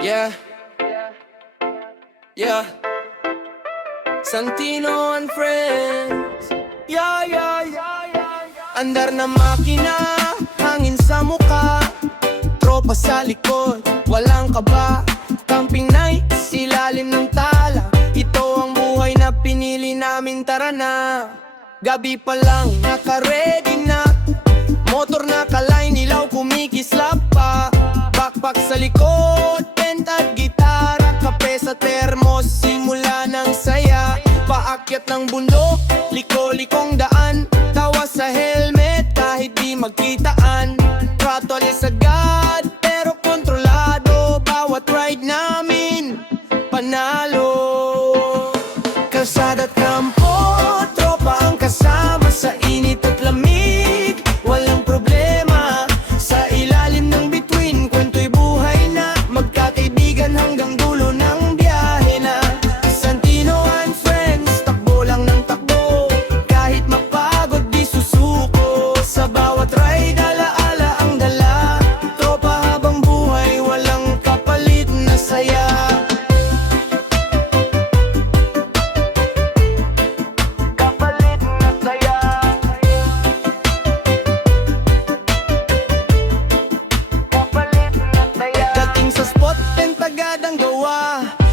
Yeah, yeah. Santino and friends. Yeah, yeah, yeah, yeah. Andar na makina, hangin sa muka, tropa sa likod, walang kaba. Camping nights, ilalim ng tala, ito ang buhay na pinili namin, tara na. Gabi pa lang, naka-ready na, motor naka-line, ilaw kumikislap pa. Backpack sa likod, tent at gitara, kape sa termos, simula ng saya. Paakyat ng bundok, liko-likong daan, tawa sa helmet kahit di magkitaan. Throttle is agad, pero kontrolado, bawat ride namin panalo. Kalsada at kampo, tropa ang kasama, sa init at lamig, walang problema. Sa ilalim ng bituin, kwento'y buhay na, magkakaibigan hanggang dulo ng biyahe na. Santino and friends, takbo lang ng takbo, kahit mapagod di susuko. Sa bawat ride, alaala ang dala, tropa habang buhay, walang kapalit na saya.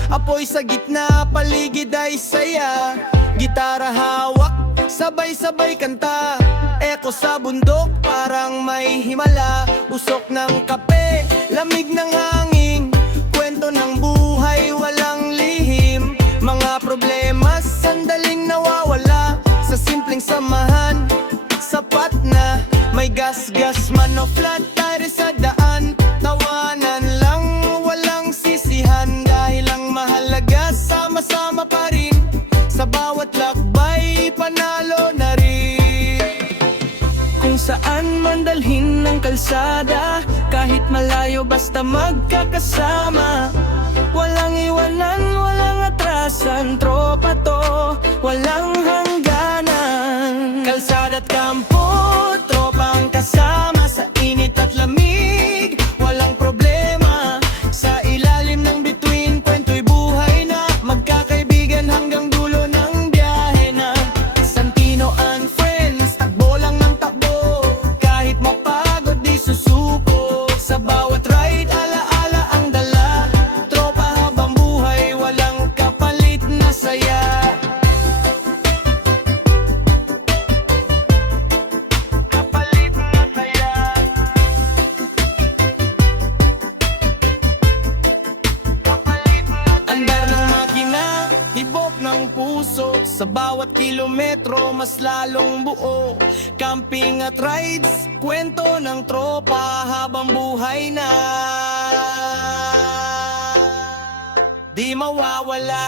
Apoy sa gitna, paligid ay saya. Gitara hawak, sabay-sabay kanta. Eko sa bundok, parang may himala. Usok ng kape, lamig ng hangin, kwento ng buhay, walang lihim. Mga problema, sandaling nawawala, sa simpleng samahan, sapat na. May gas-gas man o flat tire sa daan, tawanan lang, walang sisihan. Dahil ang mahalaga, sama-sama pa rin, sa bawat lakbay, panalo na rin. Kung saan man dalhin ng kalsada, kahit malayo basta magkakasama. Walang iwanan, walang atrasan, tropa to, walang hangganan. Kalsada at kampo, tropa ang kasama, sa init at lamig, walang problema. Sa ilalim ng bituin, kwento'y buhay na, magkakaibigan hanggang dulo ng biyahe na. Santino and friends, takbo lang ng takbo, kahit mapagod di susuko. Sa bawat ride, alaala ang dala, tropa habang buhay, walang kapalit na saya. Kapalit na saya. Andar ng makina, tibok ng puso, sa bawat kilometro mas lalong buo. Camping at rides, kwento ng tropa habang buhay na di mawawala.